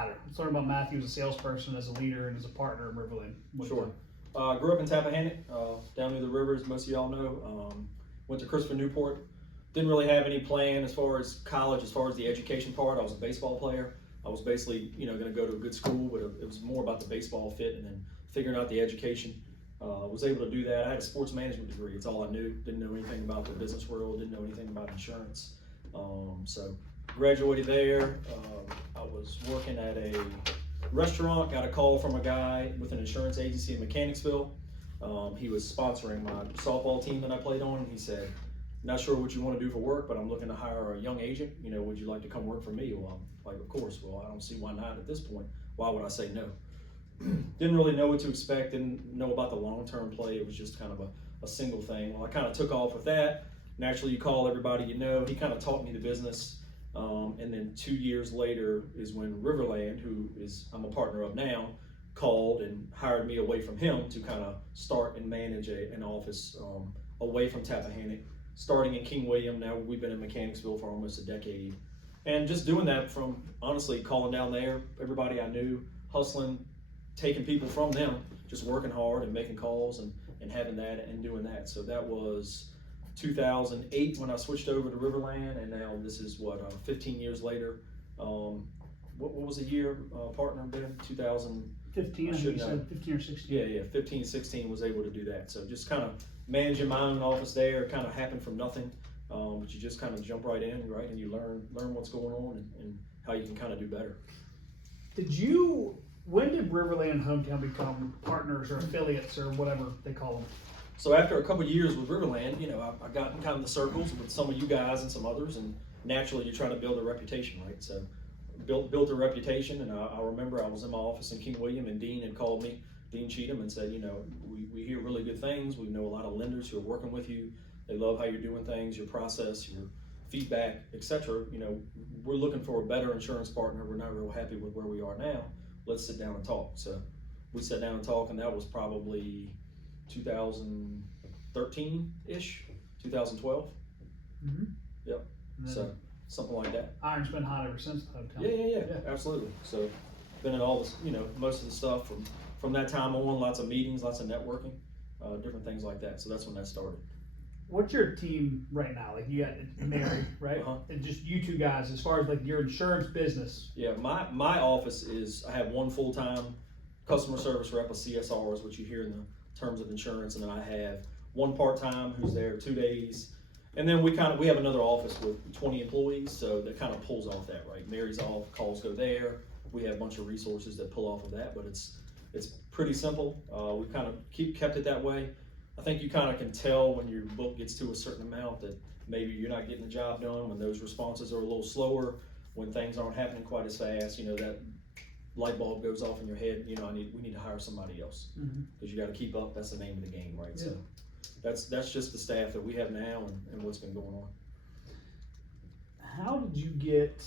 about it. Let's learn about Matthew as a salesperson, as a leader, and as a partner in Riverland. Sure. Grew up in Tappahannock, down near the river, as most of y'all know. Went to Christopher Newport. Didn't really have any plan as far as college, as far as the education part. I was a baseball player. I was basically, going to go to a good school, but it was more about the baseball fit and then figuring out the education. Was able to do that. I had a sports management degree. It's all I knew. Didn't know anything about the business world. Didn't know anything about insurance. So graduated there. I was working at a restaurant. Got a call from a guy with an insurance agency in Mechanicsville. He was sponsoring my softball team that I played on. He said, "Not sure what you want to do for work, but I'm looking to hire a young agent. Would you like to come work for me?" Well, I'm like, of course. Well, I don't see why not at this point. Why would I say no? Didn't really know what to expect. Didn't know about the long-term play. It was just kind of a single thing. Well, I kind of took off with that. Naturally, you call everybody you know. He kind of taught me the business. And then 2 years later is when Riverland, who is I'm a partner of now, called and hired me away from him to kind of start and manage an office away from Tappahannock, starting in King William. Now we've been in Mechanicsville for almost a decade. And just doing that from, honestly, calling down there, everybody I knew, hustling, taking people from them, just working hard and making calls and having that and doing that. So that was 2008 when I switched over to Riverland, and now this is 15 years later. What was the year, partner, Ben? 2015, I think you said 15 or 16. Yeah, 15, 16 was able to do that. So just kind of managing my own office there, kind of happened from nothing. But you just kind of jump right in, right? And you learn what's going on and how you can kind of do better. When did Riverland and Hometown become partners or affiliates or whatever they call them? So after a couple of years with Riverland, I got in kind of the circles with some of you guys and some others, and naturally you're trying to build a reputation, right? So built a reputation, and I remember I was in my office in King William, and Dean had called me, Dean Cheatham, and said, we hear really good things. We know a lot of lenders who are working with you. They love how you're doing things, your process, your feedback, etc. We're looking for a better insurance partner. We're not real happy with where we are now. Let's sit down and talk. So we sat down and talked, and that was probably 2013-ish, 2012. Mm-hmm. Yep. So something like that. Iron's been hot ever since the Hometown. Yeah, absolutely. So been in all this, most of the stuff from that time on, lots of meetings, lots of networking, different things like that. So that's when that started. What's your team right now? Like you got Mary, right? Uh-huh. And just you two guys, as far as like your insurance business. Yeah, my office I have one full-time customer service rep, a CSR is what you hear in the terms of insurance, and then I have one part-time who's there 2 days, and then we have another office with 20 employees, so that kind of pulls off that, right? Mary's off, calls go there. We have a bunch of resources that pull off of that, but it's pretty simple. We kind of kept it that way. I think you kind of can tell when your book gets to a certain amount that maybe you're not getting the job done, when those responses are a little slower, when things aren't happening quite as fast, that light bulb goes off in your head, we need to hire somebody else, because you got to keep up. That's the name of the game, right? Yeah. So that's just the staff that we have now and what's been going on. How did you get,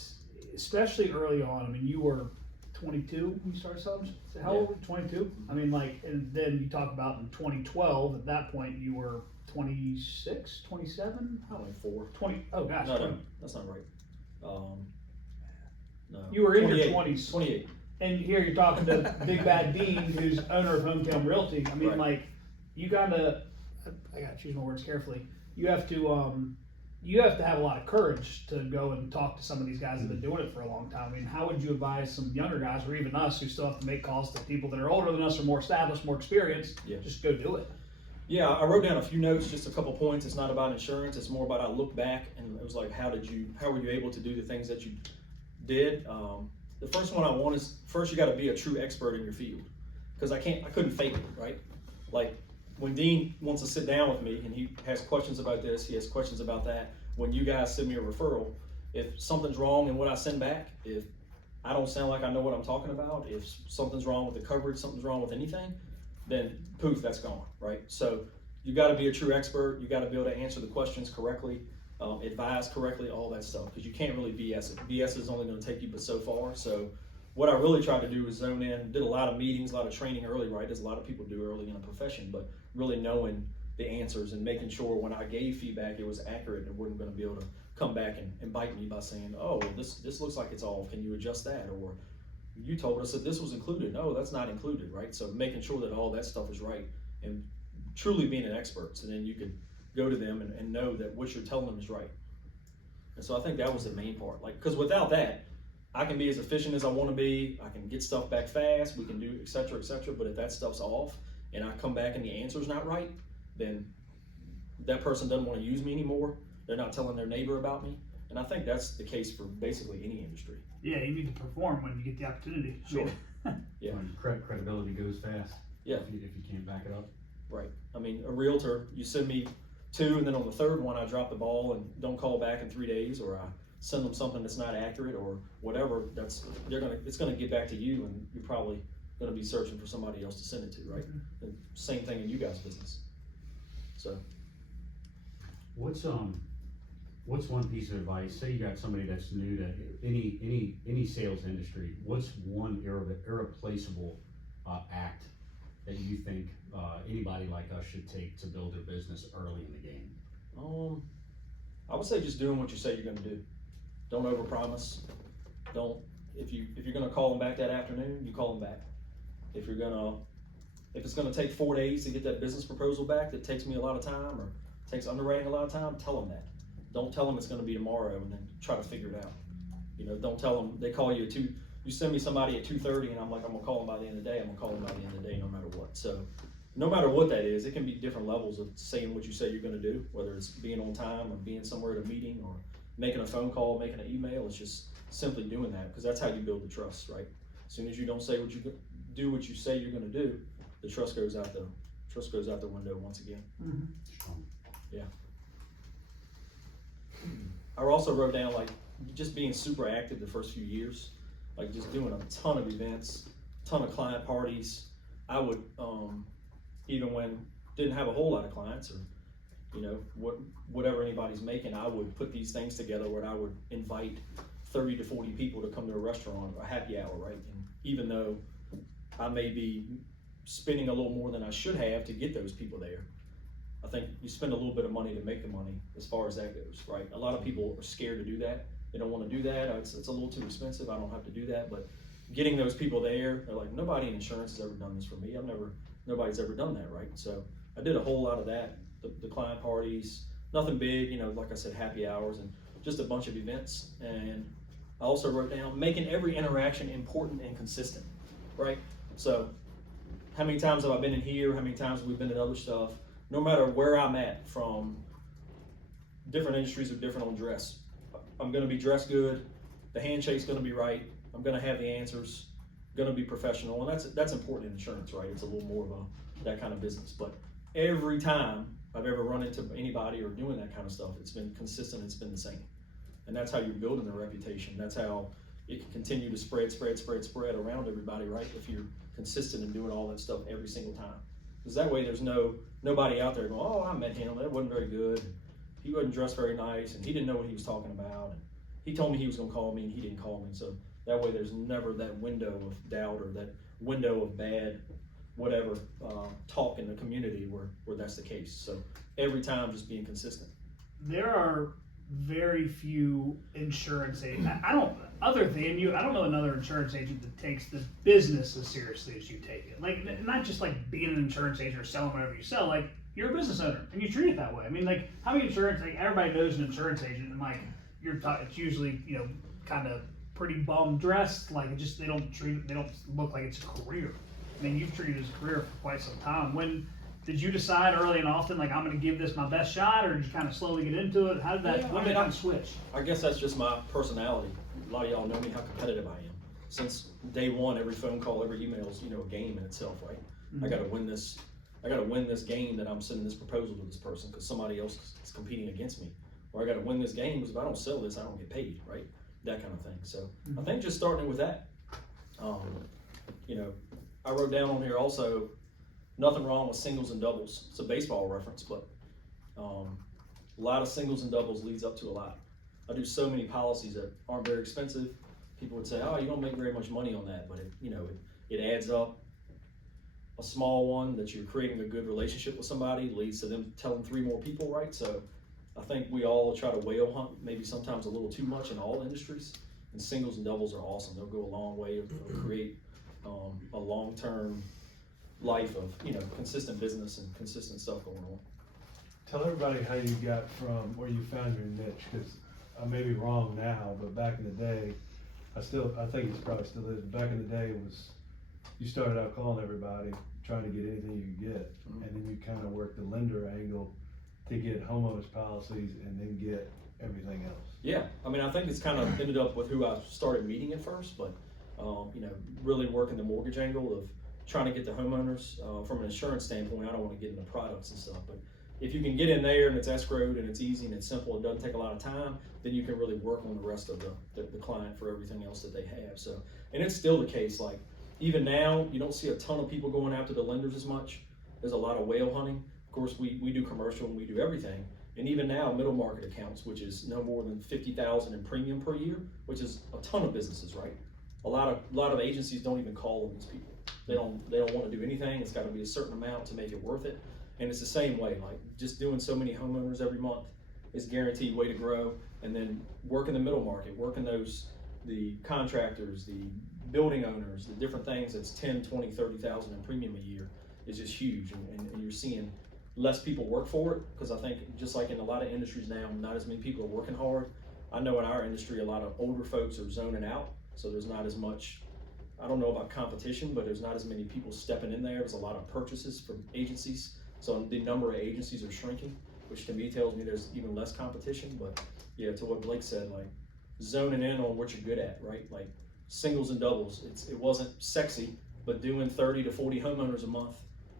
especially early on, I mean, you were 22 when you started selling? How old were you? 22? I mean, and then you talk about in 2012, at that point you were 26, 27? How? 24. 20, oh gosh. No, that's not right. No. You were in 28, your 20s. 28. And here you're talking to Big Bad Dean, who's owner of Hometown Realty. I mean, right. Like, you gotta, I gotta choose my words carefully. You have to have a lot of courage to go and talk to some of these guys that have been doing it for a long time. I mean, how would you advise some younger guys, or even us, who still have to make calls to people that are older than us or more established, more experienced, just go do it? Yeah, I wrote down a few notes, just a couple points. It's not about insurance. It's more about I look back and it was like, how were you able to do the things that you did? The first one I want is, first you got to be a true expert in your field, because I couldn't fake it, right? Like when Dean wants to sit down with me and he has questions about this, he has questions about that. When you guys send me a referral, if something's wrong in what I send back, if I don't sound like I know what I'm talking about, if something's wrong with the coverage, something's wrong with anything, then poof, that's gone, right? So you got to be a true expert. You got to be able to answer the questions correctly, advise correctly, all that stuff, because you can't really BS it. BS is only going to take you but so far. So what I really tried to do was zone in, did a lot of meetings, a lot of training early, right, as a lot of people do early in a profession, but really knowing the answers and making sure when I gave feedback it was accurate and wasn't going to be able to come back and bite me by saying, oh, well, this looks like it's off, can you adjust that? Or you told us that this was included. No, that's not included, right? So making sure that all that stuff is right and truly being an expert, so then you could go to them and know that what you're telling them is right. And so I think that was the main part, like, because without that, I can be as efficient as I want to be, I can get stuff back fast, we can do et cetera, but if that stuff's off and I come back and the answer's not right, then that person doesn't want to use me anymore. They're not telling their neighbor about me. And I think that's the case for basically any industry. Yeah, you need to perform when you get the opportunity. Sure. Yeah. When credibility goes fast. Yeah. If you can't back it up. Right. I mean, a realtor, you send me 2, and then on the third one, I drop the ball and don't call back in 3 days, or I send them something that's not accurate or whatever. It's gonna get back to you, and you're probably gonna be searching for somebody else to send it to, right? Mm-hmm. And same thing in you guys' business. So. What's one piece of advice? Say you got somebody that's new to any sales industry. What's one irreplaceable act that you think anybody like us should take to build their business early in the game? I would say just doing what you say you're gonna do. Don't overpromise. If you're gonna call them back that afternoon, you call them back. If it's gonna take 4 days to get that business proposal back, that takes me a lot of time, or takes underwriting a lot of time, tell them that. Don't tell them it's gonna be tomorrow and then try to figure it out. You know, don't tell them, they call you at you send me somebody at 2:30 and I'm like, I'm gonna call them by the end of the day, I'm gonna call them by the end of the day no matter what. So no matter what that is, it can be different levels of saying what you say you're gonna do, whether it's being on time or being somewhere at a meeting or making a phone call, making an email. It's just simply doing that, because that's how you build the trust, right? As soon as you don't do what you say you're gonna do, the trust goes out the window once again. Mm-hmm. Yeah. I also wrote down, like, just being super active the first few years, like just doing a ton of events, ton of client parties. I would, even when didn't have a whole lot of clients, or whatever anybody's making, I would put these things together where I would invite 30 to 40 people to come to a restaurant, a happy hour, right? And even though I may be spending a little more than I should have to get those people there, I think you spend a little bit of money to make the money as far as that goes, right? A lot of people are scared to do that. They don't want to do that. It's a little too expensive. I don't have to do that. But getting those people there, they're like, nobody in insurance has ever done this for me. Nobody's ever done that, right? So I did a whole lot of that. The client parties, nothing big, like I said, happy hours, and just a bunch of events. And I also wrote down making every interaction important and consistent, right? So how many times have I been in here? How many times have we been at other stuff? No matter where I'm at, from different industries are different on dress. I'm gonna be dressed good, the handshake's gonna be right, I'm gonna have the answers, gonna be professional, and that's important in insurance, right? It's a little more of that kind of business. But every time I've ever run into anybody or doing that kind of stuff, it's been consistent, it's been the same. And that's how you're building a reputation. That's how it can continue to spread around everybody, right? If you're consistent in doing all that stuff every single time. Because that way there's nobody out there going, oh, I met him, that wasn't very good. He wasn't dressed very nice, and he didn't know what he was talking about. And he told me he was gonna call me, and he didn't call me. So that way there's never that window of doubt or that window of bad whatever talk in the community where that's the case. So every time just being consistent. There are very few insurance agents. Other than you, I don't know another insurance agent that takes the business as seriously as you take it. Like, not just like being an insurance agent or selling whatever you sell. Like, you're a business owner and you treat it that way. I mean, like, how many insurance? Like, everybody knows an insurance agent, and like, it's usually kind of pretty bum dressed. Like, they don't look like it's a career. I mean, you've treated it as a career for quite some time. When did you decide early and often, like, I'm going to give this my best shot, or did you kind of slowly get into it? How did that? When did that switch? I guess that's just my personality. A lot of y'all know me, how competitive I am. Since day one, every phone call, every email is a game in itself, right? Mm-hmm. I got to win this game that I'm sending this proposal to this person because somebody else is competing against me, or I got to win this game because if I don't sell this, I don't get paid, right? That kind of thing. So I think just starting with that. I wrote down on here also, nothing wrong with singles and doubles. It's a baseball reference, but a lot of singles and doubles leads up to a lot. I do so many policies that aren't very expensive. People would say, oh, you don't make very much money on that, but it adds up. A small one that you're creating a good relationship with somebody leads to them telling 3 more people, right? So I think we all try to whale hunt, maybe sometimes a little too much in all industries. and singles and doubles are awesome. They'll go a long way of create a long-term life of, you know, consistent business and consistent stuff going on. Tell everybody how you got from where you found your niche, because I may be wrong now, but back in the day, I think it's probably still is, but back in the day it was, you started out calling everybody, trying to get anything you could get, and then you kind of worked the lender angle to get homeowners policies and then get everything else. Yeah, I mean, I think it's kind of ended up with who I started meeting at first, but, you know, really working the mortgage angle of trying to get the homeowners, from an insurance standpoint. I don't want to get into products and stuff, but if you can get in there and it's escrowed and it's easy and it's simple, it doesn't take a lot of time, then you can really work on the rest of the client for everything else that they have. So, and it's still the case, like, even now, you don't see a ton of people going after the lenders as much. There's a lot of whale hunting. Of course, we do commercial and we do everything. And even now, middle market accounts, which is no more than $50,000 in premium per year, which is a ton of businesses, right? A lot of agencies don't even call on these people. They don't want to do anything. It's got to be a certain amount to make it worth it. And it's the same way, like just doing so many homeowners every month is guaranteed way to grow. And then working the middle market, working the contractors, the building owners, the different things that's 10, 20, 30,000 in premium a year is just huge. And you're seeing less people work for it, because I think just like in a lot of industries now, not as many people are working hard. I know in our industry, a lot of older folks are zoning out, so there's not as much, I don't know about competition, but there's not as many people stepping in there. There's a lot of purchases from agencies, so the number of agencies are shrinking, which to me tells me there's even less competition. But yeah, to what Blake said, like zoning in on what you're good at, right? Like singles and doubles, it wasn't sexy, but doing 30 to 40 homeowners a month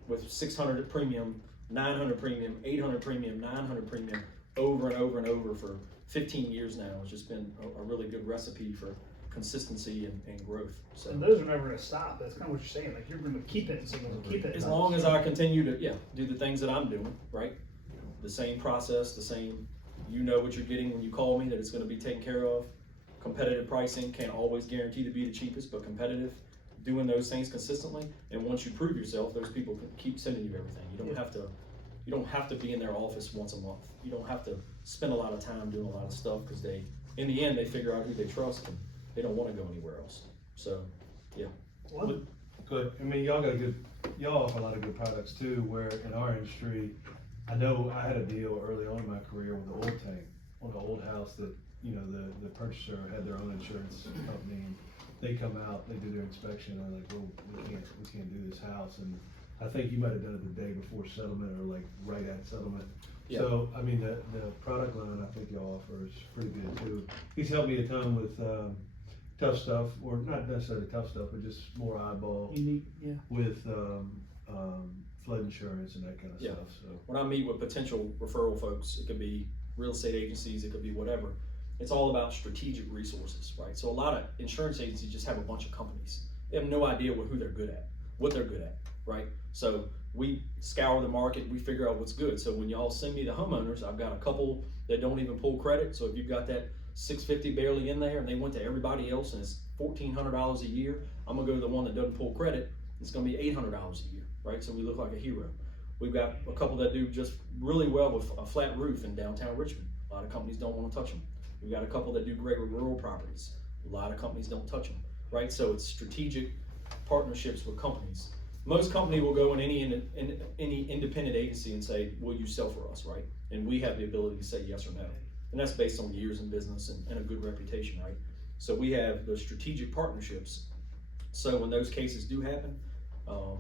with 600 at premium, 900 premium, 800 premium, 900 premium, over and over and over for 15 years now has just been a really good recipe for consistency and growth. So, And those are never gonna stop. That's kind of what you're saying. Like, you're gonna keep it in singles and keep it. as long as I continue to do the things that I'm doing, right? The same process, the same, you know what you're getting when you call me, that it's going to be taken care of. Competitive pricing, can't always guarantee to be the cheapest, but competitive. Doing those things consistently, and once you prove yourself, those people can keep sending you everything. You don't have to be in their office once a month. You don't have to spend a lot of time doing a lot of stuff, because in the end, they figure out who they trust and they don't want to go anywhere else. So, yeah. Well, Good. I mean, y'all offer a lot of good products too, where in our industry, I know I had a deal early on in my career with the oil tank on an old house that, you know, the purchaser had their own insurance company, and they come out, they do their inspection, and they're like, well, we can't do this house. And I think you might have done it the day before settlement or like right at settlement. Yeah. So, I mean, the product line I think y'all offer is pretty good too. He's helped me a ton with, tough stuff, or not necessarily tough stuff, but just more eyeball unique, yeah. with, flood insurance and that kind of Yeah. stuff, so. When I meet with potential referral folks, it could be real estate agencies, it could be whatever. It's all about strategic resources, right? So a lot of insurance agencies just have a bunch of companies. They have no idea who they're good at, what they're good at, right? So we scour the market, we figure out what's good. So when y'all send me the homeowners, I've got a couple that don't even pull credit. So if you've got that $650 barely in there and they went to everybody else and it's $1,400 a year, I'm gonna go to the one that doesn't pull credit. It's gonna be $800 a year, right? So we look like a hero. We've got a couple that do just really well with a flat roof in downtown Richmond. A lot of companies don't want to touch them. We've got a couple that do great with rural properties. A lot of companies don't touch them, right? So it's strategic partnerships with companies. Most company will go in any independent agency and say, will you sell for us, right? And we have the ability to say yes or no. And that's based on years in business and a good reputation, right? So we have those strategic partnerships. So when those cases do happen,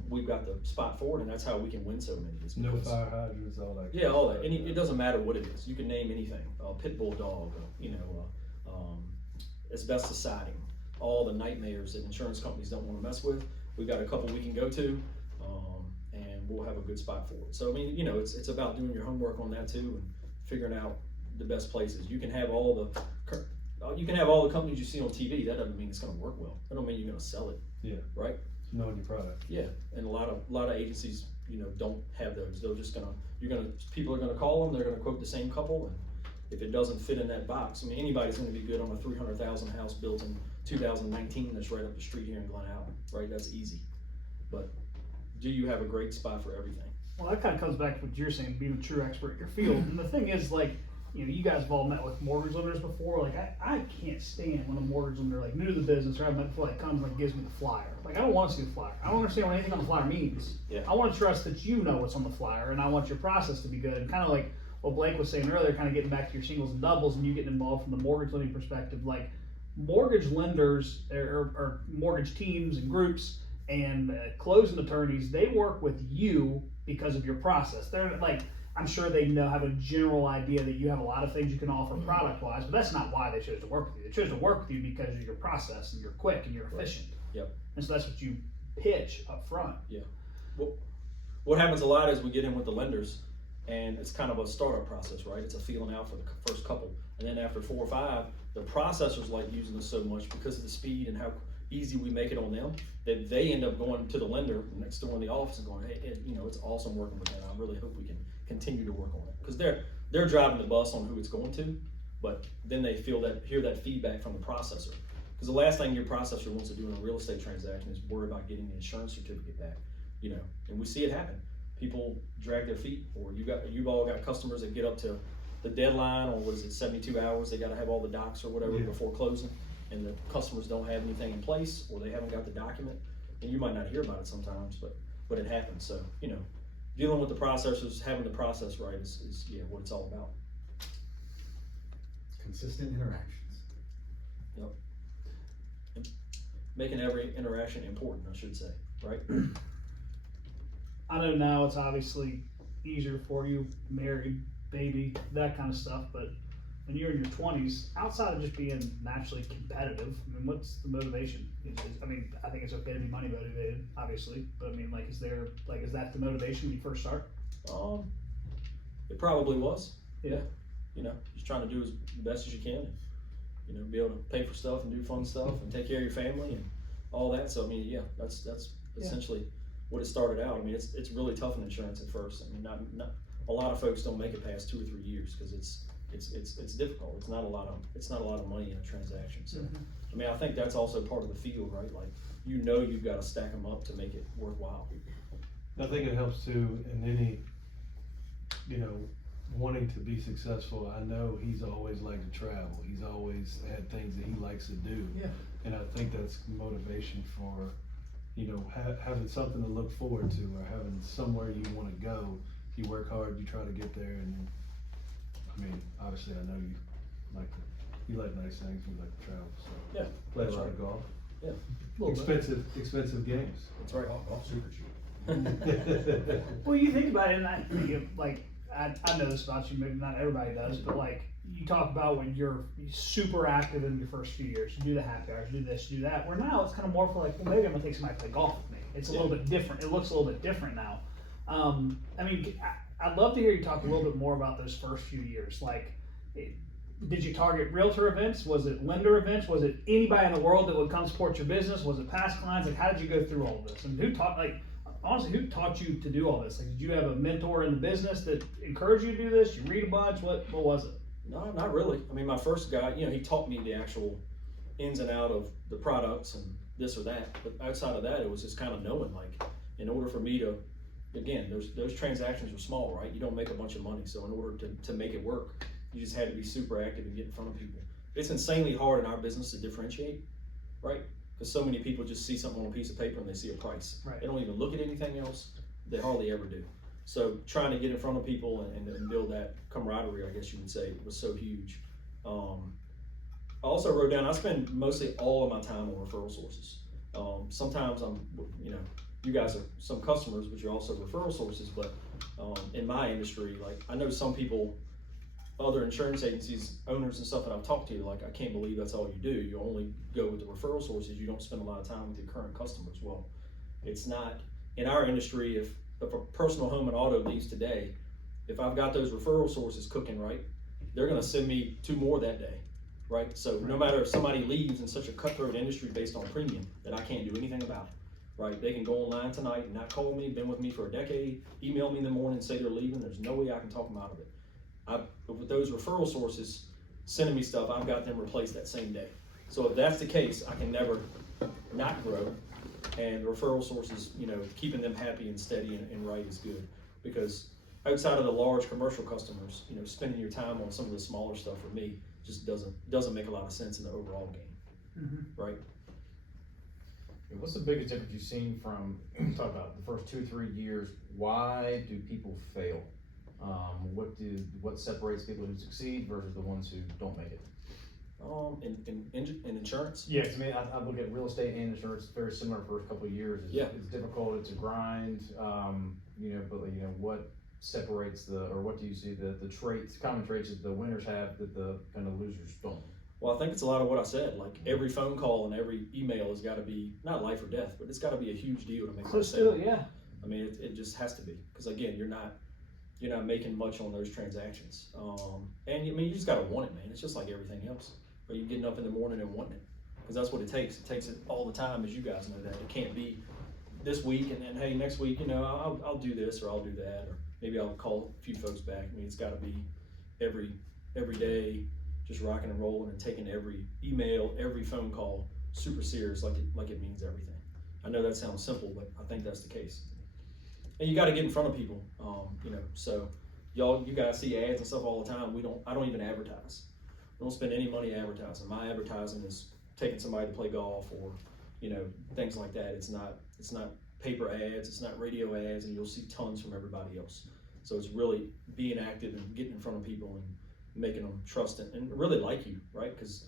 we've got the spot forward, and that's how we can win so many. No fire hydrants, all that. Yeah, all that. It doesn't matter what it is. You can name anything. Pit bull dog, asbestos siding, all the nightmares that insurance companies don't want to mess with. We've got a couple we can go to, and we'll have a good spot for it. So I mean, it's about doing your homework on that too, and figuring out the best places. You can have all the companies you see on TV. That doesn't mean it's going to work well. That don't mean you're going to sell it. Yeah. Right. Knowing your product. Yeah, and a lot of agencies, don't have those. They're just people are gonna call them. They're gonna quote the same couple, and if it doesn't fit in that box, I mean, anybody's gonna be good on a 300,000 house built in 2019 that's right up the street here in Glen Allen, right? That's easy. But do you have a great spot for everything? Well, that kind of comes back to what you're saying, being a true expert in your field. And the thing is, like, you know, you guys have all met with mortgage lenders before. Like, I can't stand when a mortgage lender, like, new to the business or I've met before, like, comes and like, gives me the flyer. Like, I don't want to see the flyer. I don't understand what anything on the flyer means. Yeah. I want to trust that you know what's on the flyer, and I want your process to be good. And kind of like what Blake was saying earlier, kind of getting back to your singles and doubles and you getting involved from the mortgage lending perspective, like, mortgage lenders or mortgage teams and groups and closing attorneys, they work with you because of your process. They're like, I'm sure they have a general idea that you have a lot of things you can offer product wise, but that's not why they chose to work with you. They chose to work with you because of your process and you're quick and you're efficient. Yep. And so that's what you pitch up front. Yeah. Well, what happens a lot is we get in with the lenders and it's kind of a startup process, right? It's a feeling out for the first couple. And then after 4 or 5, the processors like using us so much because of the speed and how easy we make it on them that they end up going to the lender next door in the office and going, hey, you know, it's awesome working with them. I really hope we can continue to work on it. Because they're driving the bus on who it's going to, but then they hear that feedback from the processor. Because the last thing your processor wants to do in a real estate transaction is worry about getting the insurance certificate back, you know, and we see it happen. People drag their feet, or you've all got customers that get up to the deadline, or what is it, 72 hours, they gotta have all the docs or whatever before closing, and the customers don't have anything in place, or they haven't got the document, and you might not hear about it sometimes, but it happens. So, you know, dealing with the processors, having the process right is what it's all about. Consistent interactions. Yep. And making every interaction important, I should say, right? I know now it's obviously easier for you, married, baby, that kind of stuff, but when you're in your 20s, outside of just being naturally competitive, I mean, what's the motivation? I mean, I think it's okay to be money motivated, obviously, but I mean, like, is that the motivation when you first start? It probably was. Yeah. You know, just trying to do as best as you can, and, you know, be able to pay for stuff and do fun stuff and take care of your family and all that. So I mean, yeah, that's essentially what it started out. I mean, it's really tough in insurance at first. I mean, not a lot of folks don't make it past 2 or 3 years because it's difficult. It's not a lot of money in a transaction. So I mean, I think that's also part of the field, right? Like, you know, you've got to stack them up to make it worthwhile. I think it helps too in any, you know, wanting to be successful. I know he's always liked to travel. He's always had things that he likes to do. Yeah. And I think that's motivation for, you know, having something to look forward to, or having somewhere you want to go. You work hard, you try to get there, and I mean, obviously, I know you like nice things, you like to travel, so. Yeah. Play a lot of golf. Yeah. Expensive games. That's right. Golf super cheap. Well, you think about it, and I think, like, I know this about you, maybe not everybody does, but like, you talk about when you're super active in your first few years, you do the happy hours, you do this, you do that, where now it's kind of more for like, well, maybe I'm gonna take somebody to play golf with me. It's a little bit different, it looks a little bit different now. I mean, I'd love to hear you talk a little bit more about those first few years. Like, did you target realtor events? Was it lender events? Was it anybody in the world that would come support your business? Was it past clients? Like, how did you go through all of this? And honestly, who taught you to do all this? Like, did you have a mentor in the business that encouraged you to do this? You read a bunch? What was it? No, not really. I mean, my first guy, you know, he taught me the actual ins and out of the products and this or that. But outside of that, it was just kind of knowing, like, in order for me to, again, those transactions were small, right? You don't make a bunch of money. So in order to make it work, you just had to be super active and get in front of people. It's insanely hard in our business to differentiate, right? Because so many people just see something on a piece of paper and they see a price. Right. They don't even look at anything else. They hardly ever do. So trying to get in front of people and build that camaraderie, I guess you would say, was so huge. I also wrote down, I spend mostly all of my time on referral sources. Sometimes you know, you guys are some customers, but you're also referral sources. But in my industry, like, I know some people, other insurance agencies, owners and stuff that I've talked to, like, I can't believe that's all you do. You only go with the referral sources. You don't spend a lot of time with your current customers. Well, it's not, in our industry, if a personal home and auto leaves today, if I've got those referral sources cooking right, they're gonna send me 2 more that day, right? So no matter if somebody leaves in such a cutthroat industry based on premium that I can't do anything about, right? They can go online tonight and not call me, been with me for a decade, email me in the morning and say they're leaving. There's no way I can talk them out of it. But with those referral sources sending me stuff, I've got them replaced that same day. So if that's the case, I can never not grow. And referral sources, you know, keeping them happy and steady and right is good. Because outside of the large commercial customers, you know, spending your time on some of the smaller stuff for me just doesn't make a lot of sense in the overall game, right? And what's the biggest difference you've seen from, talk about the first 2-3 years, why do people fail? What separates people who succeed versus the ones who don't make it? In insurance? Yes, I mean, I look at real estate and insurance, very similar first couple of years. It's difficult, it's a grind, you know, but you know, what separates or what do you see the traits, common traits that the winners have that the kind of losers don't? Well, I think it's a lot of what I said. Like every phone call and every email has got to be not life or death, but it's got to be a huge deal to make that sale. Yeah. I mean, it just has to be, because again, you're not making much on those transactions. And I mean, you just got to want it, man. It's just like everything else. Are you getting up in the morning and wanting it? Because that's what it takes. It takes it all the time, as you guys know that. It can't be this week and then, hey, next week, you know, I'll do this or I'll do that, or maybe I'll call a few folks back. I mean, it's got to be every day, just rocking and rolling and taking every email, every phone call super serious, like it means everything. I know that sounds simple, but I think that's the case. And you got to get in front of people, you know. So you guys see ads and stuff all the time. I don't even advertise. I don't spend any money advertising. My advertising is taking somebody to play golf or, you know, things like that. It's not paper ads. It's not radio ads, and you'll see tons from everybody else. So it's really being active and getting in front of people and making them trust and really like you, right? Because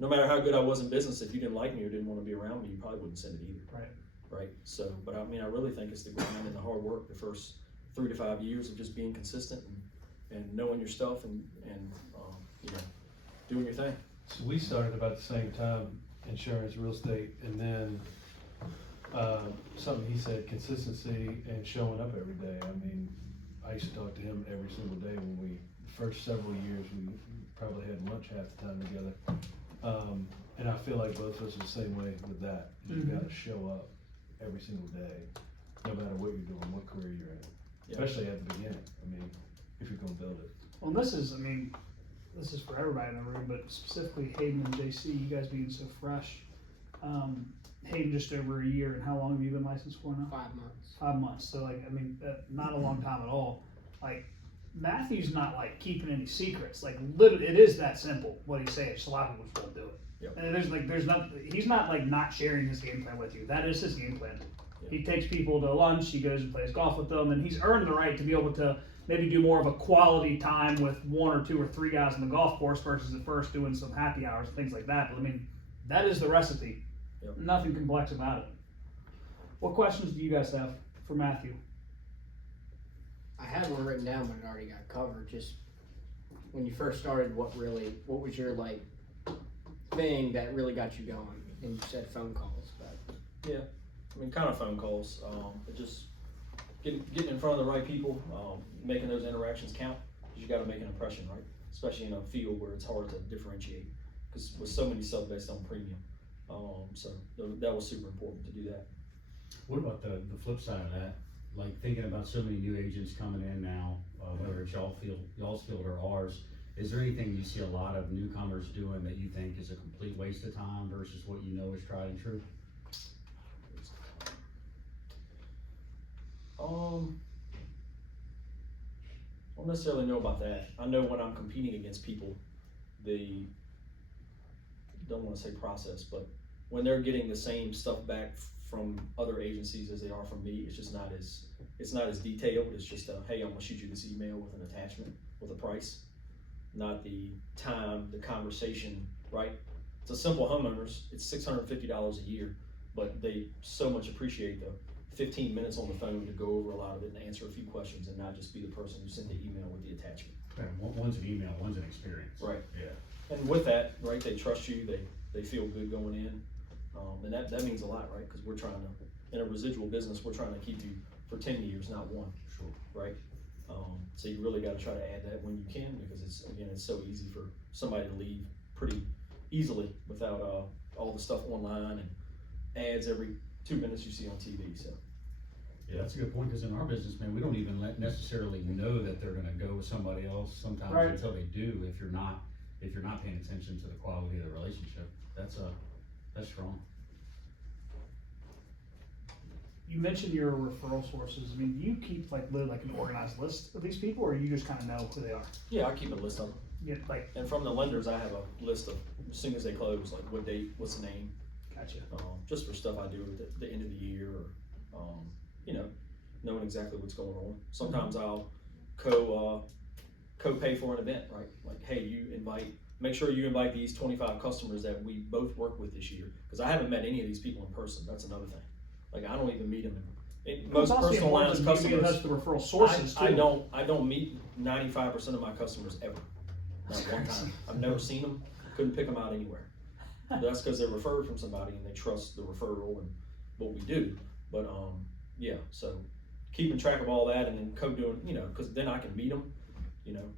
no matter how good I was in business, if you didn't like me or didn't want to be around me, you probably wouldn't send it either. Right. So, but I mean, I really think it's the grind and the hard work the first 3 to 5 years of just being consistent and knowing your stuff and you know, doing your thing. So we started about the same time, insurance, real estate, and then something he said, consistency and showing up every day. I mean, I used to talk to him every single day when first several years, we probably had lunch half the time together. And I feel like both of us are the same way with that. You gotta show up every single day, no matter what you're doing, what career you're in, especially at the beginning. I mean, if you're gonna build it. Well, this is for everybody in the room, but specifically Hayden and JC, you guys being so fresh. Hayden just over a year, and how long have you been licensed for now? 5 months. 5 months. So like, I mean, not a long time at all. Like, Matthew's not like keeping any secrets. Like, literally, it is that simple. What he's saying, just a lot of people just don't do it. Yep. And there's nothing. He's not like not sharing his game plan with you. That is his game plan. Yep. He takes people to lunch. He goes and plays golf with them, and he's earned the right to be able to maybe do more of a quality time with 1 or 2 or 3 guys on the golf course versus at first doing some happy hours, things like that. But I mean, that is the recipe. Yep. Nothing complex about it. What questions do you guys have for Matthew? I had one written down, but it already got covered. Just when you first started, what was your like thing that really got you going? And you said phone calls, but Yeah, I mean, kind of phone calls. But just getting in front of the right people, making those interactions count. Because you got to make an impression, right? Especially in a field where it's hard to differentiate, because with so many sub based on premium. So that was super important to do that. What about the flip side of that? Like thinking about so many new agents coming in now, whether it's y'all's field or ours, is there anything you see a lot of newcomers doing that you think is a complete waste of time versus what you know is tried and true? I don't necessarily know about that. I know when I'm competing against people, they don't want to say process, but when they're getting the same stuff back from other agencies as they are from me, it's not as detailed. It's just hey, I'm gonna shoot you this email with an attachment with a price, not the time, the conversation, right? It's a simple homeowners. It's $650 a year, but they so much appreciate the 15 minutes on the phone to go over a lot of it and answer a few questions and not just be the person who sent the email with the attachment. Okay, one's an email, one's an experience. Right. Yeah. And with that, right, they trust you, they feel good going in. And that means a lot, right? Because we're trying to, in a residual business, we're trying to keep you for 10 years, not 1. Sure. Right? So you really got to try to add that when you can, because it's so easy for somebody to leave pretty easily without all the stuff online and ads every 2 minutes you see on TV. So. Yeah, that's a good point, because in our business, man, we don't even necessarily know that they're gonna go with somebody else sometimes until they do, if you're not paying attention to the quality of the relationship. That's strong. you mentioned your referral sources. I mean, do you keep like an organized list of these people, or you just kind of know who they are? Yeah, I keep a list of them. Yeah, like, And from the lenders, I have a list of, as soon as they close, like what date, what's the name, gotcha. just for stuff I do at the end of the year, or, you know, knowing exactly what's going on. Sometimes I'll co-pay for an event, right? Like, hey, make sure you invite these 25 customers that we both work with this year, because I haven't met any of these people in person. That's another thing. Like, I don't even meet them. Most personal lines customers, That's the referral sources too. I don't meet 95% of my customers ever. Not one time. I've never seen them. Couldn't pick them out anywhere. That's because they're referred from somebody and they trust the referral and what we do. But yeah. So keeping track of all that and then co-doing, you know, because then I can meet them. You know,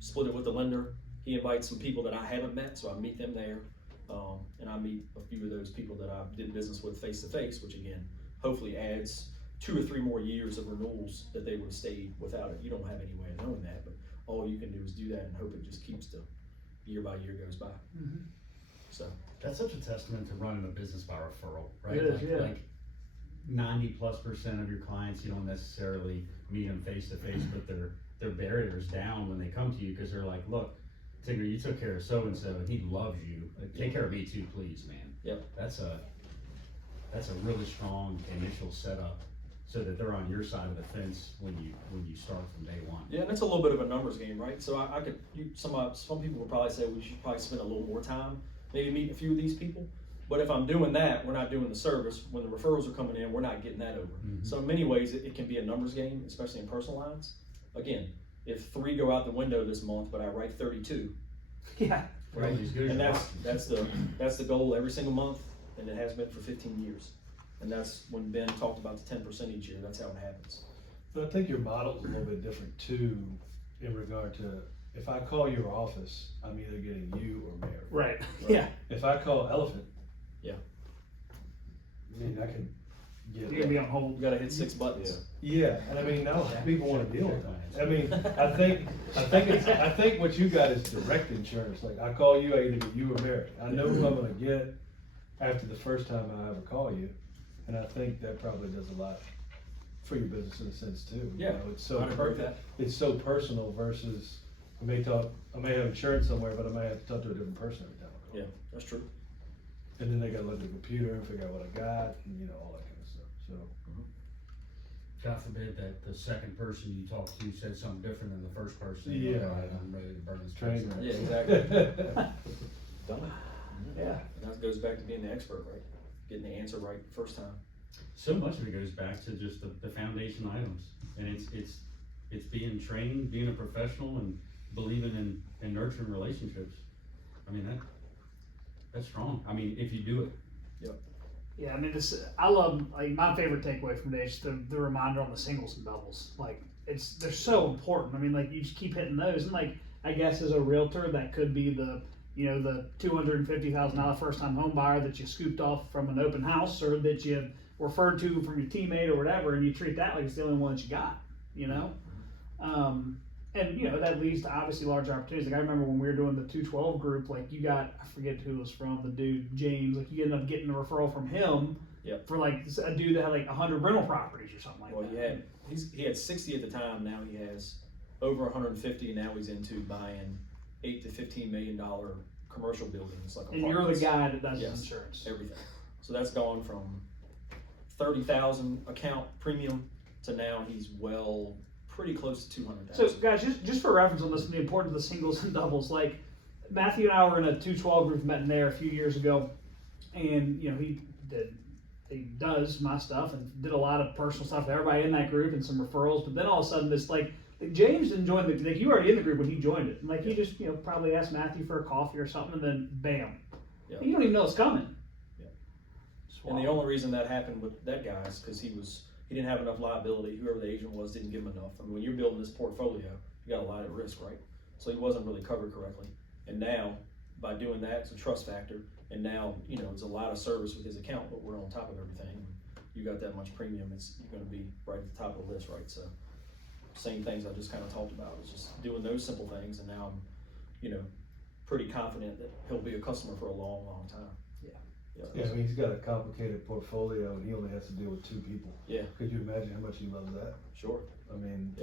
split it with the lender. He invites some people that I haven't met, so I meet them there. And I meet a few of those people that I did business with face to face, which again, hopefully adds 2 or 3 more years of renewals that they would have stayed without it. You don't have any way of knowing that, but all you can do is do that and hope it just keeps the year by year goes by. Mm-hmm. So That's such a testament to running a business by referral, right? It is, like, yeah. like 90+% of your clients, you don't necessarily meet them face to face, but their barriers down when they come to you, because they're like, look, Tignor, you took care of so and so, and he loves you. Take care of me too, please, man. Yep. That's a really strong initial setup, so that they're on your side of the fence when you start from day one. yeah, and it's a little bit of a numbers game, right? So I could, some people would probably say we should probably spend a little more time, maybe meet a few of these people. But if I'm doing that, we're not doing the service. When the referrals are coming in, we're not getting that over. Mm-hmm. So in many ways, it can be a numbers game, especially in personal lines. Again, if 3 go out the window this month, but I write 32, Yeah. right? As good as And you're that's the goal every single month, and it has been for 15 years. And that's when Ben talked about the 10% each year. That's how it happens. But I think your model's a little bit different too, in regard to, if I call your office, I'm either getting you or Mary. Right. Yeah. If I call Elephant. Yeah. I mean, I can get. You're gonna be on hold. You gotta hit 6 buttons. Yeah, and I mean, not a lot of people wanna deal with that. I mean, I think what you got is direct insurance, like I call you, I either get you or Mary. I know who I'm gonna get after the first time I ever call you, and I think that probably does a lot for your business in a sense too. You Yeah, know, it's so I'd agree with that. It's so personal versus, I may have insurance somewhere, but I may have to talk to a different person every time I call. Yeah, that's true. And then they gotta look at the computer and figure out what I got, and you know, all that kind of stuff, so. God forbid that the second person you talked to said something different than the first person. Yeah. All right, I'm ready to burn this Train person. wreck. Yeah, exactly. Done. Yeah. And that goes back to being the expert, right? Getting the answer right the first time. So much of it goes back to just the foundation items, and it's being trained, being a professional, and believing in nurturing relationships. I mean that's strong. I mean, if you do it. Yeah, I mean, I love, like, my favorite takeaway from today is the reminder on the singles and doubles. Like, they're so important. I mean, like, you just keep hitting those, and like, I guess as a realtor, that could be the $250,000 first time home buyer that you scooped off from an open house, or that you referred to from your teammate or whatever, and you treat that like it's the only one that you got, you know? And you know, that leads to obviously larger opportunities. Like, I remember when we were doing the 212 group, like, you got, I forget who it was from, the dude, James, like, you ended up getting a referral from him. Yep. For like a dude that had like 100 rental properties or something like Well, that. he had 60 at the time. Now he has over 150, and now he's into buying $8 to $15 million commercial buildings, like And you're the apartments. guy that does Yes. his insurance. Everything. So that's gone from 30,000 account premium to now he's pretty close to 200,000. So guys, just for reference on this, the importance of the singles and doubles, like Matthew and I were in a 212 group, met in there a few years ago, and you know, he does my stuff and did a lot of personal stuff with everybody in that group and some referrals, but then all of a sudden this like James didn't join like, you were already in the group when he joined it, and like he just, you know, probably asked Matthew for a coffee or something, and then bam. Yeah. You don't even know it's coming. Yeah. It's And the wild. only reason that happened with that guy is because he didn't have enough liability. Whoever the agent was didn't give him enough. I mean, when you're building this portfolio, you got a lot at risk, right? So he wasn't really covered correctly. And now, by doing that, it's a trust factor. And now, you know, it's a lot of service with his account, but we're on top of everything. You got that much premium, you're going to be right at the top of the list, right? So, same things I just kind of talked about. It's just doing those simple things, and now I'm, you know, pretty confident that he'll be a customer for a long, long time. Yeah, I mean, he's got a complicated portfolio and he only has to deal with 2 people. Yeah. Could you imagine how much he loves that? Sure. I mean,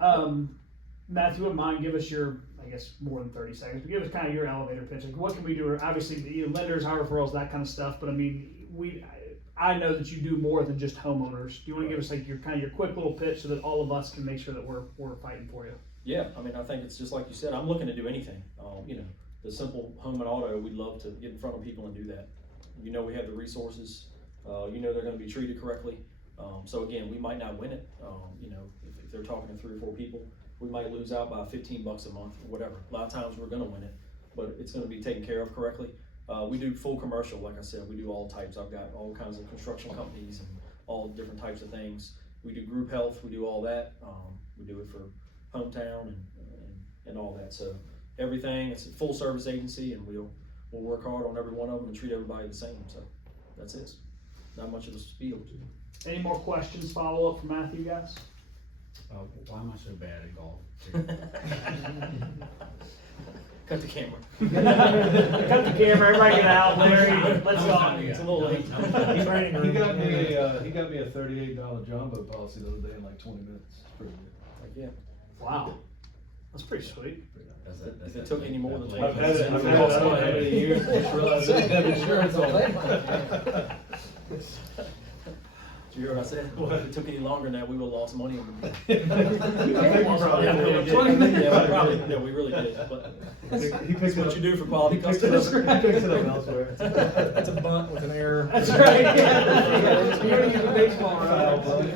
Yeah. Matthew, wouldn't mind, give us your, I guess, more than 30 seconds, but give us kind of your elevator pitch. Like, what can we do? Obviously, lenders, hire referrals, that kind of stuff, but I mean, I know that you do more than just homeowners. Do you want to give us like your kind of your quick little pitch so that all of us can make sure that we're fighting for you? Yeah, I mean, I think it's just like you said, I'm looking to do anything. You know, the simple home and auto, we'd love to get in front of people and do that. You know, we have the resources, you know, they're gonna be treated correctly. So again, we might not win it. You know, if they're talking to 3 or 4 people, we might lose out by $15 a month or whatever. A lot of times we're gonna win it, but it's gonna be taken care of correctly. We do full commercial, like I said, we do all types. I've got all kinds of construction companies and all different types of things. We do group health, we do all that. We do it for hometown and all that. So everything, it's a full service agency, and we'll work hard on every one of them and treat everybody the same. So that's it. Not much of a spiel. Any more questions, follow up from Matthew, guys? Why am I so bad at golf? Cut the camera. Cut the camera, everybody get out there, let's go. It's a little late. he got me a $38 John boat policy the other day in like 20 minutes. It's pretty good. Like, yeah. Wow, that's pretty sweet. If it took any more than I've had it, I don't know how many years, I just realized I didn't have insurance on it. Did you hear what I said? What? If it took any longer than that, we would've lost money on it. Yeah, we really did, but He that's picked it what up. you do for quality He picked it up, customers. he picks it up elsewhere. That's a bunt with an error. That's right, yeah. You're gonna use a baseball, Foul, right? buddy.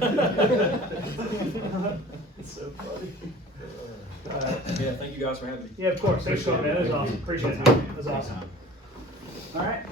It's so funny. Yeah, thank you guys for having me. Yeah, of course, thanks for coming, man, that was awesome, appreciate it, that was awesome. All right.